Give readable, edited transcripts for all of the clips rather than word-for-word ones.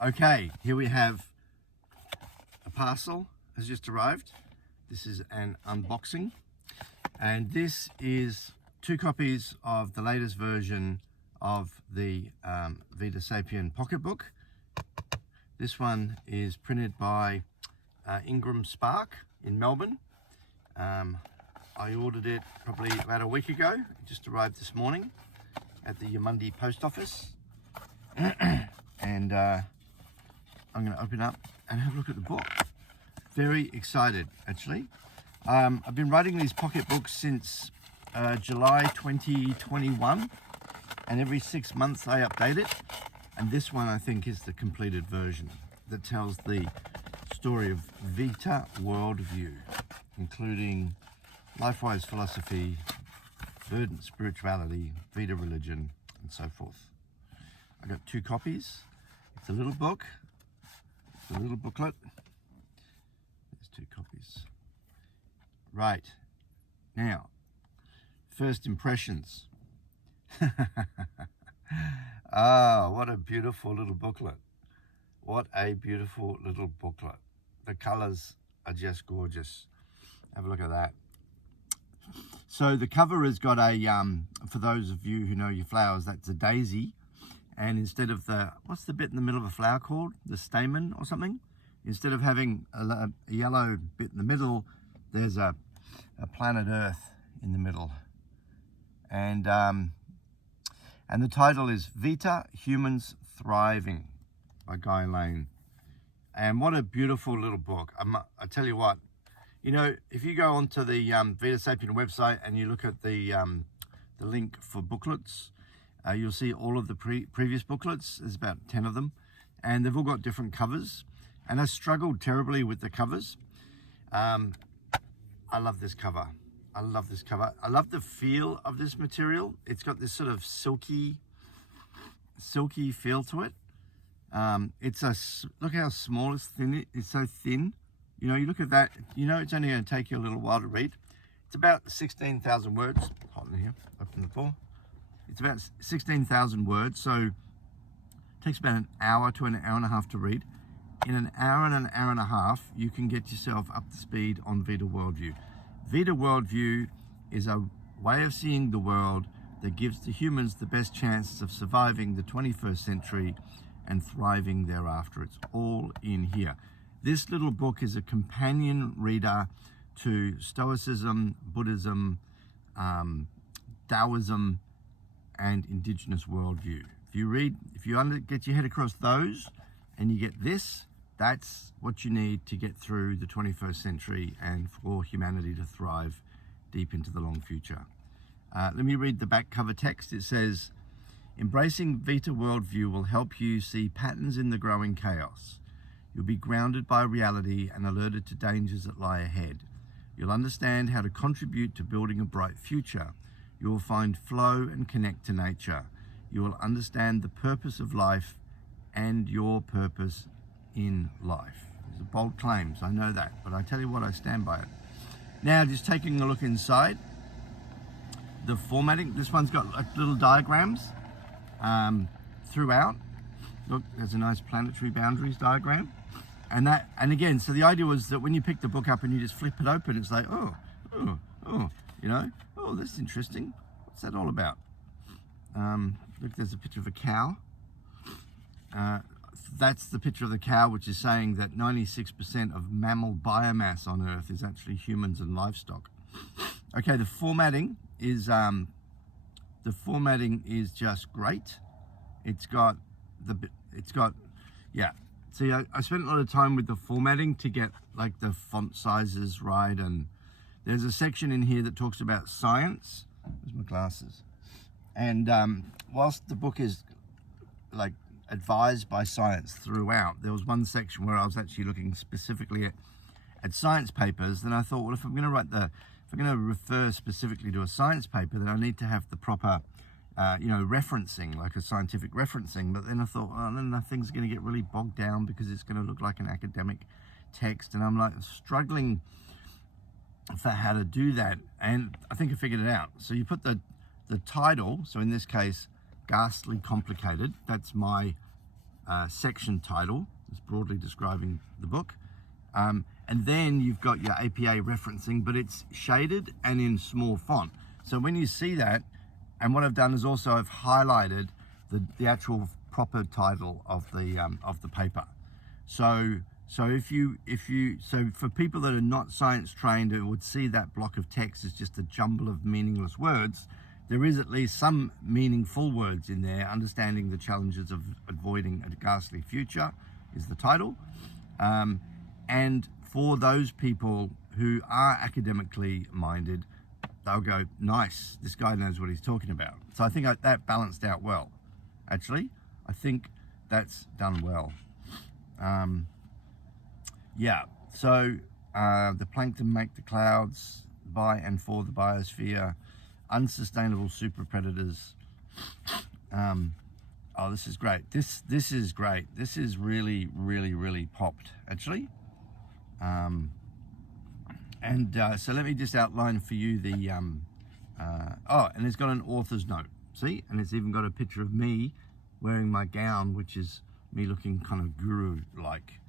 Okay, here we have a parcel has just arrived. This is an unboxing, and this is 2 copies of the latest version of the Vita Sapien Pocketbook. This one is printed by Ingram Spark in Melbourne. I ordered it probably about a week ago. It just arrived this morning at the Yamundi post office. And I'm going to open up and have a look at the book. Very excited, actually. I've been writing these pocketbooks since July 2021, and every 6 months I update it. And this one, I think, is the completed version that tells the story of Vita worldview, including life-wise philosophy, verdant spirituality, Vita religion, and so forth. I got 2 copies. It's a little book. It's a little booklet. There's 2 copies. Right. Now, first impressions. Ah, what a beautiful little booklet. What a beautiful little booklet. The colors are just gorgeous. Have a look at that. So the cover has got a, for those of you who know your flowers, that's a daisy. And instead of the, what's the bit in the middle of a flower called? The stamen or something? Instead of having a yellow bit in the middle, there's a planet Earth in the middle. And the title is Vita, Humans Thriving by Guy Lane. And what a beautiful little book. I tell you what, you know, if you go onto the Vita Sapien website and you look at the link for booklets, you'll see all of the previous booklets. There's about 10 of them, and they've all got different covers. And I struggled terribly with the covers. I love this cover. I love this cover. I love the feel of this material. It's got this sort of silky feel to it. Look how small it's thin. It's so thin. You know, you look at that, you know it's only going to take you a little while to read. It's about 16,000 words. Hold on here, open the door. It's about 16,000 words, so it takes about an hour to an hour and a half to read. In an hour and a half, you can get yourself up to speed on Vita worldview. Vita worldview is a way of seeing the world that gives the humans the best chances of surviving the 21st century and thriving thereafter. It's all in here. This little book is a companion reader to Stoicism, Buddhism, Taoism, and indigenous worldview. If you get your head across those and you get this, that's what you need to get through the 21st century and for humanity to thrive deep into the long future. Let me read the back cover text. It says, embracing Vita worldview will help you see patterns in the growing chaos. You'll be grounded by reality and alerted to dangers that lie ahead. You'll understand how to contribute to building a bright future. You will find flow and connect to nature. You will understand the purpose of life and your purpose in life. These are bold claims, I know that, but I tell you what, I stand by it. Now, just taking a look inside, the formatting, this one's got like little diagrams throughout. Look, there's a nice planetary boundaries diagram. And again, so the idea was that when you pick the book up and you just flip it open, it's like, oh, you know, oh, that's interesting. What's that all about? Look, there's a picture of a cow. That's the picture of the cow, which is saying that 96% of mammal biomass on Earth is actually humans and livestock. Okay, the formatting is just great. Yeah. See, I spent a lot of time with the formatting to get like the font sizes right, and there's a section in here that talks about science. Where's my glasses? And whilst the book is like advised by science throughout, there was one section where I was actually looking specifically at science papers. Then I thought, well, if I'm going to refer specifically to a science paper, then I need to have the proper referencing, like a scientific referencing. But then I thought, oh, then the thing's going to get really bogged down because it's going to look like an academic text, and I'm like struggling for how to do that. And I think I figured it out. So you put the title, so in this case, Ghastly Complicated. That's my section title. It's broadly describing the book. And then you've got your APA referencing, but it's shaded and in small font. So when you see that, and what I've done is also I've highlighted the actual proper title of the paper. So for people that are not science trained who would see that block of text as just a jumble of meaningless words, there is at least some meaningful words in there. Understanding the challenges of avoiding a ghastly future is the title. And for those people who are academically minded, they'll go, nice, this guy knows what he's talking about. So I think that balanced out well. Actually, I think that's done well. Yeah, so the plankton make the clouds, by and for the biosphere, unsustainable super predators. Oh, this is great. This is great. This is really, really, really popped, actually. So let me just outline for you the, and it's got an author's note, see? And it's even got a picture of me wearing my gown, which is me looking kind of guru-like.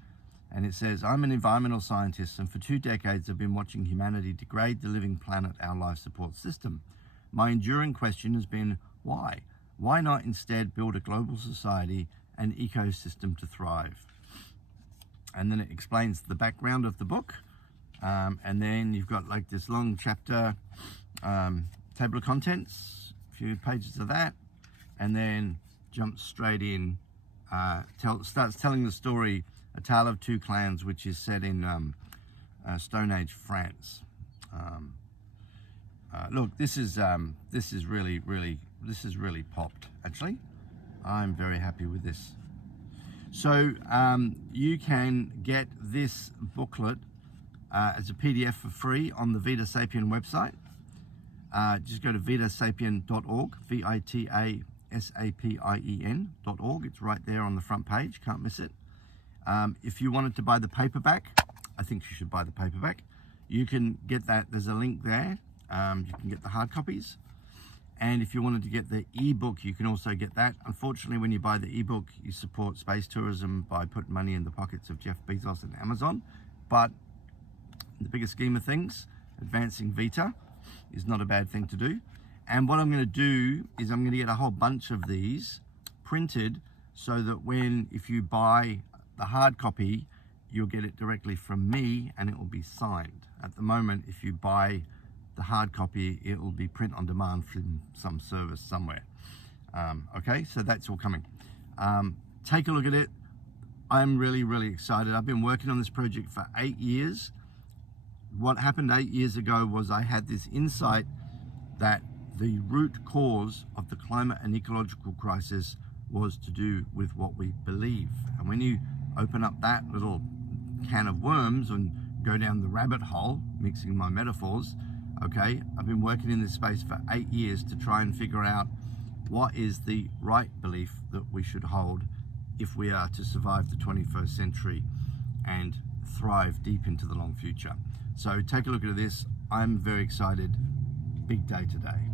And it says, I'm an environmental scientist, and for 2 decades I've been watching humanity degrade the living planet, our life support system. My enduring question has been, why? Why not instead build a global society and ecosystem to thrive? And then it explains the background of the book. And then you've got like this long chapter, table of contents, a few pages of that, and then jumps straight in, starts telling the story, A Tale of Two Clans, which is set in Stone Age France. Look, this is really popped, actually. I'm very happy with this. So you can get this booklet as a PDF for free on the Vita Sapien website. Just go to vitasapien.org, vitasapien.org. It's right there on the front page, can't miss it. If you wanted to buy the paperback, I think you should buy the paperback. You can get that, there's a link there. You can get the hard copies. And if you wanted to get the ebook, you can also get that. Unfortunately, when you buy the ebook, you support space tourism by putting money in the pockets of Jeff Bezos and Amazon. But in the bigger scheme of things, advancing Vita is not a bad thing to do. And what I'm going to do is I'm going to get a whole bunch of these printed so that if you buy the hard copy, you'll get it directly from me and it will be signed. At the moment, if you buy the hard copy, it will be print on demand from some service somewhere. Okay, so that's all coming. Take a look at it. I'm really, really excited. I've been working on this project for 8 years. What happened 8 years ago was I had this insight that the root cause of the climate and ecological crisis was to do with what we believe. And when you open up that little can of worms and go down the rabbit hole, mixing my metaphors, okay, I've been working in this space for 8 years to try and figure out what is the right belief that we should hold if we are to survive the 21st century and thrive deep into the long future. So take a look at this. I'm very excited. Big day today.